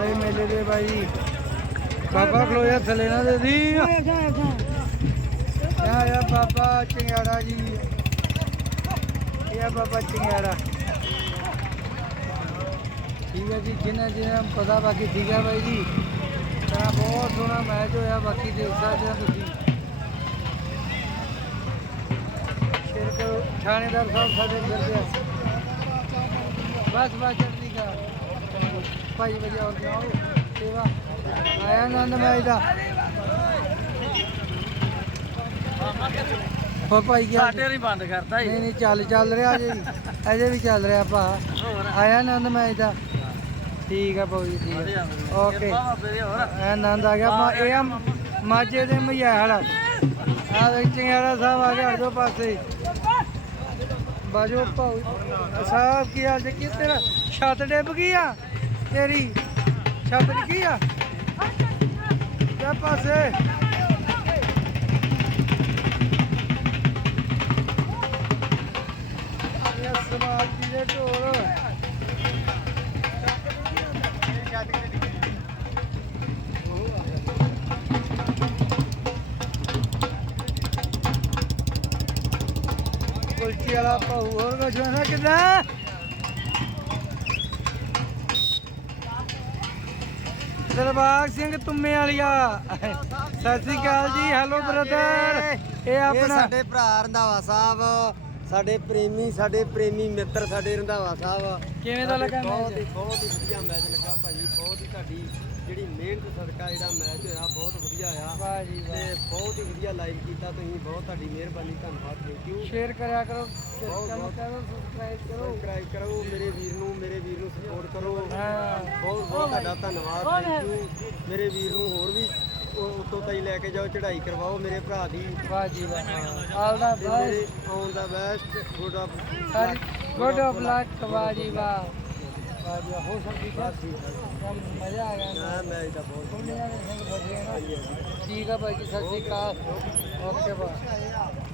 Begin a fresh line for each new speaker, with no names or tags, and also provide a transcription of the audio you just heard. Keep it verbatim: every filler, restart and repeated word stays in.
ਹੋਏ ਮੇਲੇ ਦੇ ਬਾਈ ਬਾਬਾ ਖਲੋਇਆ ਥੱਲੇ ਨਾ ਦੇ ਦੀ ਆ ਆ ਬਾਬਾ ਚਿੰਗਾੜਾ ਜੀ ਇਹ ਆ ਬਾਬਾ ਚਿੰਗਾੜਾ ਠੀਕ ਹੈ ਜੀ ਜਿਨ੍ਹਾਂ ਜਿਨ੍ਹਾਂ ਨੂੰ ਪਤਾ ਬਾਕੀ ਠੀਕ ਹੈ ਬਾਈ ਜੀ ਤਾਂ ਬਹੁਤ ਸੋਹਣਾ ਮੈਚ ਹੋਇਆ ਬਾਕੀ ਦੇਖ ਸਕਦੇ ਹੋ ਤੁਸੀਂ ਸ਼ੇਰ ਥਾਣੇਦਾਰ ਸਾਹਿਬ ਸਾਡੇ ਮਿਲਦੇ ਆ ਬਸ ਬਸ ਚੜ੍ਹਦੀ ਕਾ ਭਾਈ ਵਜੇ ਹੋਰ ਜਾਓ ਸੇਵਾ ਆਇਆ ਆਨੰਦ ਮੈਚ ਦਾ ਹੋ ਭਾਈ ਗਿਆ
ਸਾਡੇ ਨਹੀਂ ਬੰਦ ਕਰਤਾ
ਨਹੀਂ ਨਹੀਂ ਚੱਲ ਚੱਲ ਰਿਹਾ ਅਜੇ ਵੀ ਅਜੇ ਵੀ ਚੱਲ ਰਿਹਾ ਭਾ ਆਇਆ ਆਨੰਦ ਮੈਚ ਦਾ ਠੀਕ ਆ ਭਾਊ ਜੀ ਠੀਕ ਆ ਓਕੇ ਆਨੰਦ ਆ ਗਿਆ ਮਾ ਇਹ ਆ ਮਾਝੇ ਦੇ ਮਹਿਆਲ ਆ ਦੇਖ ਚਿੰਗਾੜਾ ਸਾਹਿਬ ਆ ਗਿਆ ਹਰਦੋ ਪਾਸੇ ਬਾਜੋ ਭਾਊ ਸਾਹਿਬ ਕੀ ਹਾਲ ਜੀ ਕੀ ਤੇਰਾ ਛੱਤ ਡਿੱਬ ਗਈ ਆ ਤੇਰੀ ਛੱਤ ਡਿੱਗੀ ਆ ਕਿਆ ਪਾਸੇ ਇਹ ਸਮਾਜ ਜੀ ਦੇ ਢੋਲ ਕੁਲਚੀ ਵਾਲਾ ਭਾਊ ਹੋਰ ਕੁਛ ਨਾ ਕਿੱਦਾਂ ਦਰਬਾਰ ਸਿੰਘ ਤੁੰਮੇ ਵਾਲੀਆ ਸਤਿ ਸ੍ਰੀ ਅਕਾਲ ਜੀ ਹੈਲੋ ਬ੍ਰਦਰ ਇਹ ਆਪਣਾ
ਸਾਡੇ ਭਰਾ ਰੰਧਾਵਾ ਸਾਹਿਬ ਸਾਡੇ ਪ੍ਰੇਮੀ ਸਾਡੇ ਪ੍ਰੇਮੀ ਮਿੱਤਰ ਸਾਡੇ ਰੰਧਾਵਾ ਸਾਹਿਬ
ਕਿਵੇਂ ਦਾ ਲੱਗਾ
ਬਹੁਤ ਹੀ ਬਹੁਤ ਹੀ ਵਧੀਆ ਮੈਚ ਲੱਗਾ ਭਾਜੀ ਬਹੁਤ ਹੀ ਤੁਹਾਡੀ ਜਿਹੜੀ ਮਿਹਨਤ ਸਦਕਾ ਜਿਹੜਾ ਮੈਚ ਹੋਇਆ ਬਹੁਤ ਵਧੀਆ ਆ
ਵਾਹ ਜੀ
ਤੇ ਬਹੁਤ ਹੀ ਵਧੀਆ ਲਾਈਵ ਕੀਤਾ ਤੁਸੀਂ ਬਹੁਤ ਤੁਹਾਡੀ ਮਿਹਰਬਾਨੀ ਧੰਨਵਾਦ ਥੈਂਕ ਯੂ
ਸ਼ੇਅਰ ਕਰਿਆ ਕਰੋ ਚੈਨਲ ਕਰੋ ਸਬਸਕ੍ਰਾਈਬ ਕਰੋ
ਸਬਸਕ੍ਰਾਈਬ ਕਰੋ ਮੇਰੇ ਵੀਰ ਨੂੰ ਮੇਰੇ ਵੀਰ ਨੂੰ ਸਪੋਰਟ ਕਰੋ
ਹਾਂ
ਬਹੁਤ ਬਹੁਤ ਤੁਹਾਡਾ ਧੰਨਵਾਦ ਥੈਂਕ ਯੂ ਮੇਰੇ ਵੀਰ ਨੂੰ ਹੋਰ ਵੀ ਉੱਤੋਂ ਤਾਈ ਲੈ ਕੇ ਜਾਓ ਚੜ੍ਹਾਈ ਕਰਵਾਓ ਮੇਰੇ ਭਰਾ ਦੀ
ਵਾਹ ਜੀ ਵਾਹ ਆਲ ਦਾ
ਮੇਰੇ
best
on the best good of
ਸਾਰੀ ਗੁੱਡ ਆਫ ਲੱਕ ਵਾਹ ਜੀ ਵਾਹ ਵਾਹ ਜੀ ਹੋ ਸਕਦੀ ਹੈ ਮਜ਼ਾ ਆ ਗਿਆ
ਮੈਂ ਮੈਚ ਦਾ ਬਹੁਤ
ਦੁਨੀਆ ਦੇ ਸੰਗ ਫਸੇ ਨਾ ਠੀਕ ਆ ਭਾਈ ਜੀ ਸਤਿ ਸ਼੍ਰੀ ਅਕਾਲ ਓਕੇ ਬਾਏ